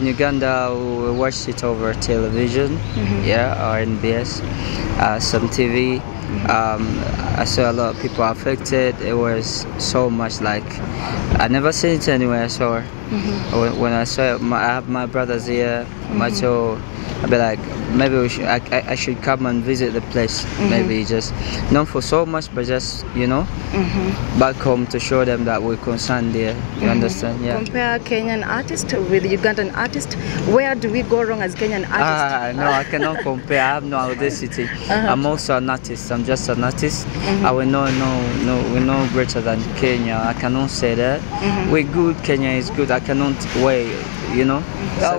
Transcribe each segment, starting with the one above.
in Uganda, we watched it over television, yeah, or NBS, some TV. I saw a lot of people affected. It was so much like I never seen it anywhere. I saw when I saw it, I have my brothers here. So I'd be like, maybe I should come and visit the place. Maybe just not for so much, but just back home to show them that we're concerned there. You understand? Yeah. Compare Kenyan artist with Ugandan artist. Where do we go wrong as Kenyan artists? No, I cannot compare. I have no audacity. I'm also an artist. I'm just an artist. I will we're no greater than Kenya. I cannot say that. We're good. Kenya is good. I cannot wait.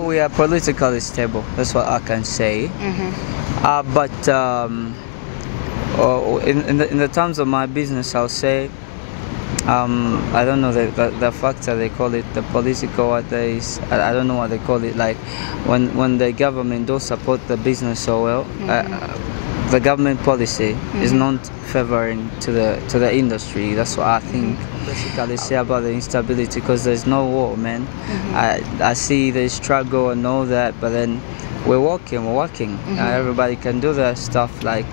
We are politically stable. That's what I can say. But in the terms of my business, I'll say I don't know the factor they call it, the political what they is. I don't know what they call it. Like when the government don't support the business so well. The government policy is not favoring to the industry. That's what I think. Basically, say about the instability because there's no war, man. I see the struggle and all that, but then we're working. Everybody can do that stuff. Like,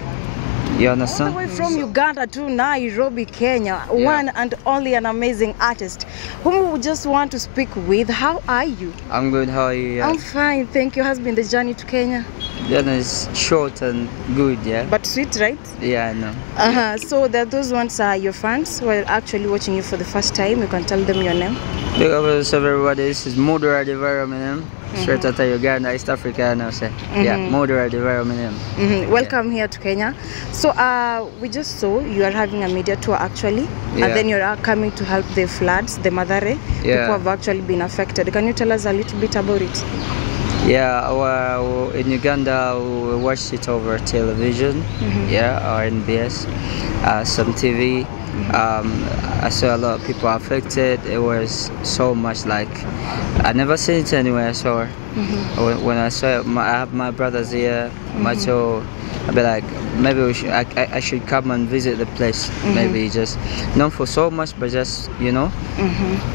you understand? All the way from Uganda to Nairobi, Kenya, one and only an amazing artist whom we just want to speak with. How are you? I'm good. How are you? Yeah. I'm fine, thank you. How's been the journey to Kenya? Journey is short and good, yeah. But sweet, right? Yeah, I know. So those ones are your fans who are actually watching you for the first time. You can tell them your name. Big up to everybody. This is Modura Devara, my name. Straight out of Uganda, East Africa, now say. Yeah, Modura Devara, my name. Welcome here to Kenya. So we just saw you are having a media tour actually, and then you are coming to help the floods, the Mathare. People have actually been affected. Can you tell us a little bit about it? Yeah, well, in Uganda, we watched it over television, yeah, or NBS, some TV. I saw a lot of people affected. It was so much like I never seen it anywhere. So when I saw it, I have my brothers here. So I'd be like, maybe I should come and visit the place. Maybe just not for so much, but just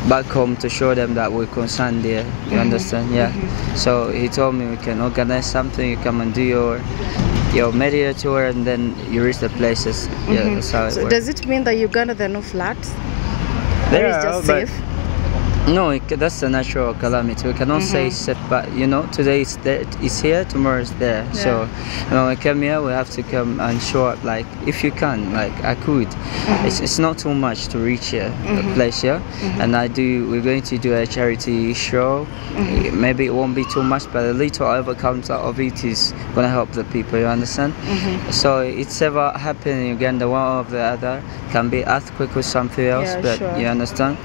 back home to show them that we're concerned there. You understand? Yeah. So he told me we can organize something. You come and do your media tour, and then you reach the places. Yeah, that's how it works. Does it mean that Uganda there are no floods? There is just safe? No, that's a natural calamity. We cannot say safe, but today it's here, tomorrow it's there. Yeah. So when we come here, we have to come and show up. Like if you can, like I could. It's not too much to reach here, the place here, and we're going to do a charity show. Maybe it won't be too much, but a little whatever comes out of it is gonna help the people. You understand? So it's ever happened in Uganda, one or the other. Can be earthquake or something else, but you understand?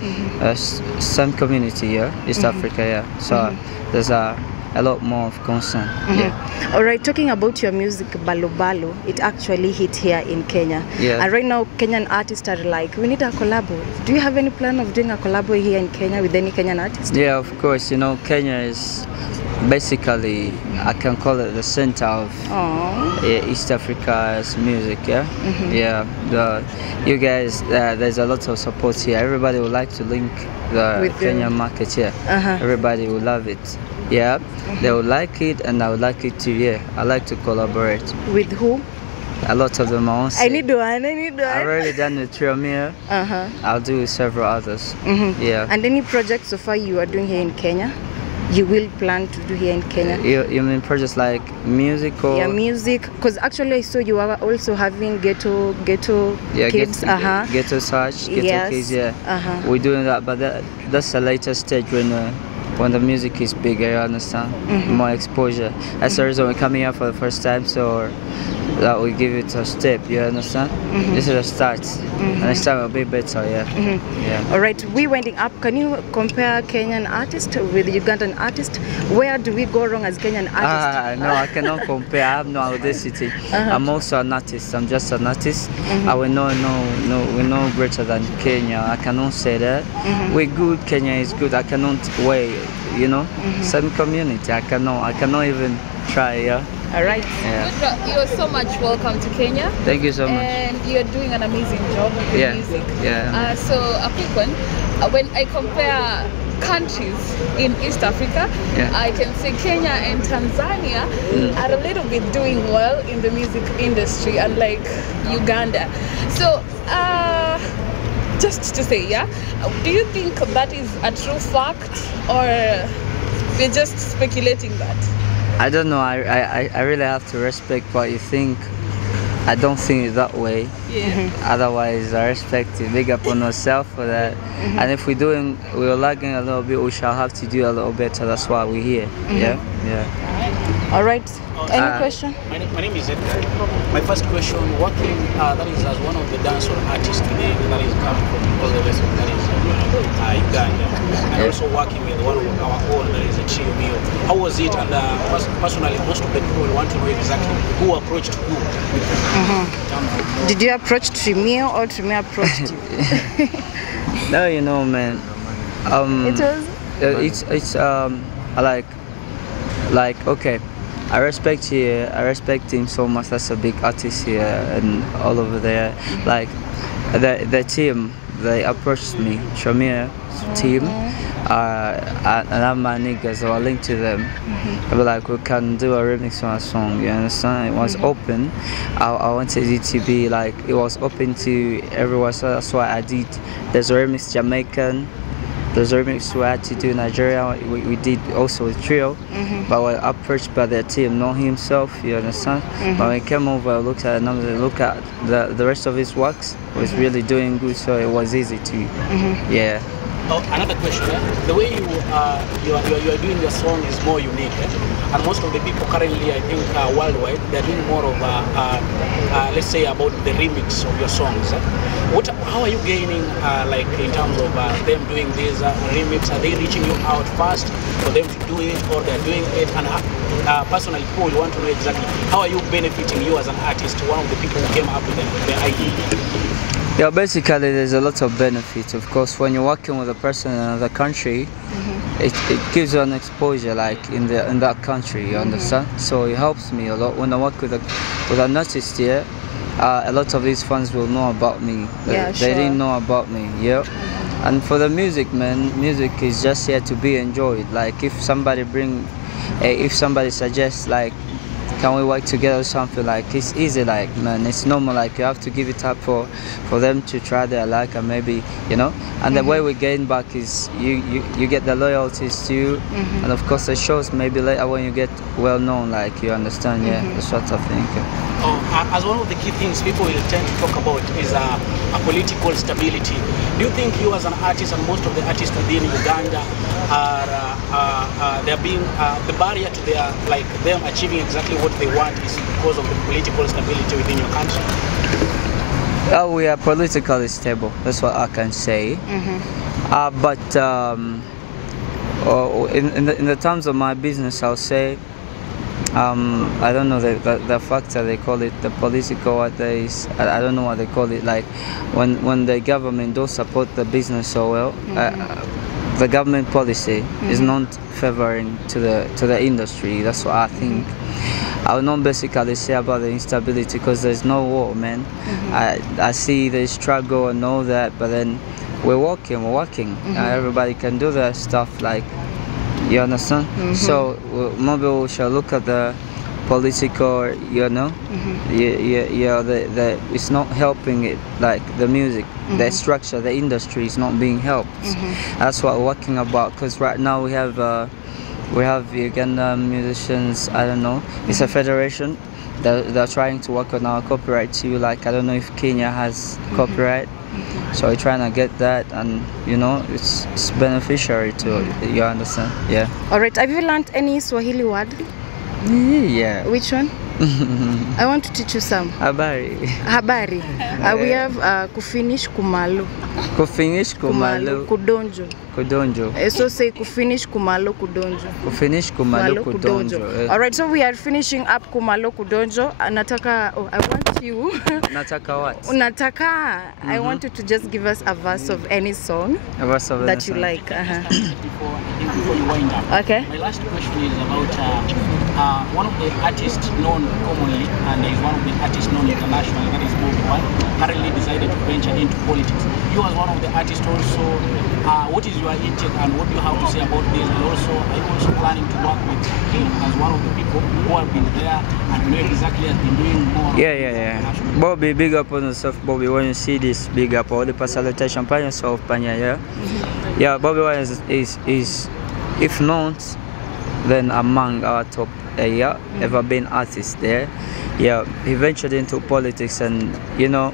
Some community here, East Africa, yeah. So there's a lot more of concern. Yeah. All right, talking about your music, Balo Balo, it actually hit here in Kenya. Yeah. And right now, Kenyan artists are like, we need a collabo. Do you have any plan of doing a collabo here in Kenya with any Kenyan artist? Yeah, of course. Kenya is basically, I can call it the center of East Africa's music, yeah? Yeah, you guys, there's a lot of support here. Everybody would like to link the Kenyan market here. Everybody will love it. Yeah, they would like it, and I would like it too. Yeah, I like to collaborate. With who? A lot of them. I need one. I've already done with Triomir. I'll do with several others. Yeah. And any projects so far you are doing here in Kenya? You will plan to do here in Kenya? You mean projects like music or? Yeah, music. Because actually I saw you are also having ghetto kids. Ghetto Search, Ghetto Kids, yeah. We're doing that, but that's a later stage when the music is bigger, you understand? More exposure. That's the reason we're coming here for the first time, so that we give it a step, you understand? This is a start. And next time will be better, yeah. All right, we winding up. Can you compare Kenyan artist with Ugandan artist? Where do we go wrong as Kenyan artists? No, I cannot compare. I have no audacity. I'm also an artist. I'm just an artist. I will we're no greater than Kenya. I cannot say that. We're good. Kenya is good. I cannot wait. Same community. I cannot even try. Yeah. All right. Yeah. You're so much welcome to Kenya. Thank you so much. And you're doing an amazing job with music. Yeah. So a quick one. When I compare countries in East Africa. I can say Kenya and Tanzania are a little bit doing well in the music industry, unlike Uganda. So, just to say, do you think that is a true fact, or we're just speculating that? I don't know. I really have to respect what you think. I don't think it that way. Otherwise, I respect it. Big up on ourselves for that. And if we're lagging a little bit, we shall have to do a little better. That's why we're here. Yeah. All right. Any question? My name is Edgar. My first question: working that is as one of the dancehall artists today that is coming from all the rest of that is Uganda, and also working with one of our own that is a Trio Mio. How was it? And personally, most of the people want to know exactly who approached who. Did you approach Trimio or Trimio approached you? No, you know, man. It's like okay. I respect him so much. That's a big artist here and all over there. Like the team, they approached me, Shamir team, and I'm my niggas, so I linked to them. They were like, we can do a remix on a song, you understand? It was open. I wanted it to be like, it was open to everyone, so that's why I did. There's a remix Jamaican. There's a remix we had to do in Nigeria. We did also with Trio, but we were approached by their team, not himself, you understand? But when he came over, looked at the numbers, looked at the rest of his works, was really doing good, so it was easy to, yeah. Oh, another question. The way you are doing your song is more unique, and most of the people currently, I think, worldwide, they are doing more of, let's say, about the remix of your songs. How are you gaining, like, in terms of them doing this remix? Are they reaching you out fast for them to do it, or they're doing it? And personally, people want to know exactly how are you benefiting you as an artist, one of the people who came up with the idea? Yeah, basically there's a lot of benefits. Of course, when you're working with a person in another country, it gives you an exposure, like in that country, you understand? So it helps me a lot when I work with an artist here. A lot of these fans will know about me. They didn't know about me, And for the music, man, music is just here to be enjoyed. Like if somebody suggests, like, can we work together or something, like it's easy, like, man, it's normal, like you have to give it up for them to try their luck, and maybe, you know, and the way we gain back is you get the loyalties too, and of course the shows maybe later when you get well known, like, you understand, the sort of thing. As one of the key things people will tend to talk about is a political stability. Do you think you as an artist and most of the artists within Uganda are they're being the barrier to their, like, them achieving exactly what they want is because of the political stability within your country? We are politically stable. That's what I can say. But in the terms of my business, I'll say. I don't know the factor they call it, the political what there is. I don't know what they call it. Like when the government don't support the business so well, the government policy is not favoring to the industry. That's what I think. I will not basically say about the instability because there's no war, man. I see the struggle and all that, but then we're working. Everybody can do their stuff, like. You understand? So maybe we shall look at the political, you know, it's not helping it, like the music, the structure, the industry is not being helped. That's what we're working about, because right now we have Ugandan musicians, I don't know, it's a federation. They're trying to work on our copyright too, like I don't know if Kenya has copyright. So we're trying to get that, and you know, it's beneficiary to you understand? Yeah. All right. Have you learned any Swahili word? Yeah. Which one? I want to teach you some. Habari. Habari. We have kufinish kumalo. Kufinish kumalo. Kudonjo. Kudonjo. So say kufinish kumalo kudonjo. Kufinish kumalo kudonjo. All right. So we are finishing up kumalo kudonjo. Nataka. Oh, I want you. Nataka what? Nataka. I want you to just give us a verse of any song. A verse of that you song. like. Before you wind up. Okay. My last question is about one of the artists known commonly and is one of the artists known internationally, that is Bobi Wine, currently decided to venture into politics. You as one of the artists also what is your intake and what do you have to say about this? And also, are you also planning to work with him as one of the people who have been there and know exactly has been doing more? Yeah. Bobby, big up on yourself, Bobby. When you see this, big up all the salutation by yourself, Panya. Yeah, yeah. Bobby Wine is if not, then among our top ever been artists there. Yeah, he ventured into politics, and you know,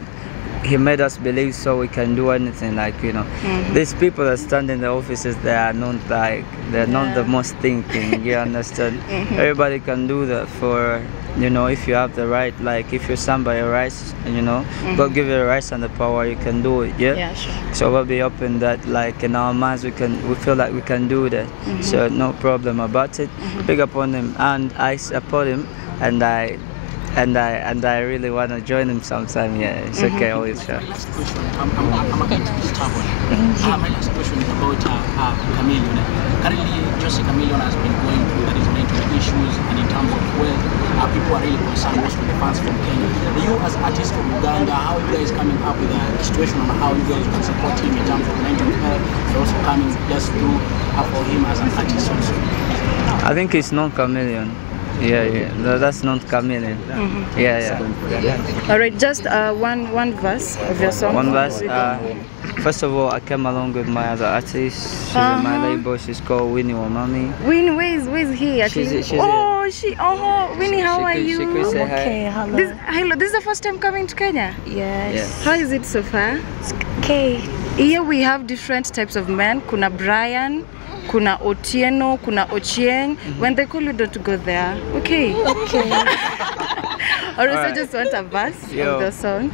he made us believe so we can do anything. Like, you know, these people that stand in the offices, they are not like, they're not the most thinking. You understand? Everybody can do that for, you know, if you have the right, like if you stand by your rights, you know, God give you the rights and the power, you can do it. Yeah, sure. So we'll be up in that, like in our minds, we feel like we can do that. So no problem about it. Big up on him, and I support him, and I really want to join him sometime. Yeah, it's okay, always sure. My last question, I'm going to stubborn. My last question is about Chameleon. Currently, Jose Chameleon has been going through that is mental issues, and in terms of wealth, people are really concerned, most of the fans from Kenya. You as artists from Uganda, how are you guys coming up with a situation on how you guys can support him in terms of mental health, and also coming just to for him as an artist also? I think it's not Chameleon. Yeah, that's not Chameleon. Yeah. All right, just one verse of your song. One verse. First of all, I came along with my other artist. She's in my label. She's called Winnie Wamami. Winnie, where is he? Actually? Winnie, how are you? She could say okay, hi. Hello. This is the first time coming to Kenya? Yes. How is it so far? It's okay. Here we have different types of men. Kuna Brian, kuna Otieno, kuna Ochieng. When they call you, don't go there. Okay. Okay. Alright, so I just want a verse of the song.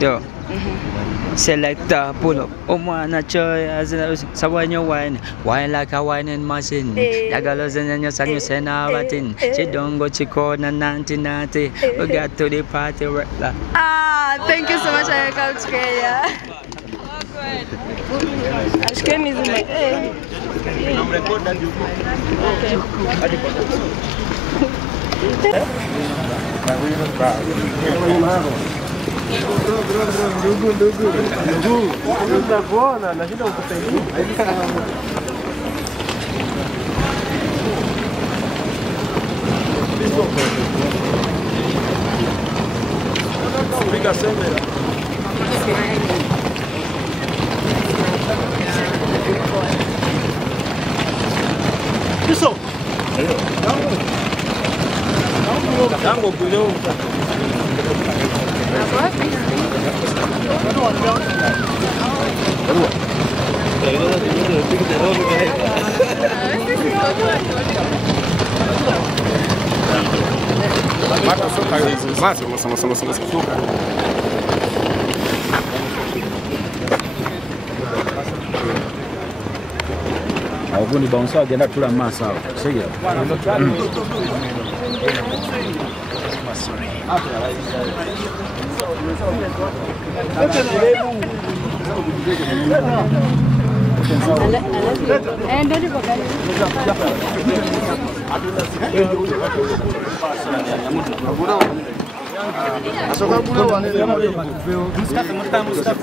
Yo. Selector, pull up. Omwana choy, as Sawanyo wine like a wine in machine. Yagalos and your son, you send out in. She don't go chico na 1990. We got to the party. Thank you so much, I come to Kenya. Ashken is in Isso. Tango kuyo. Ubundi bounce agenda tula maso awo. Sige. Mustafa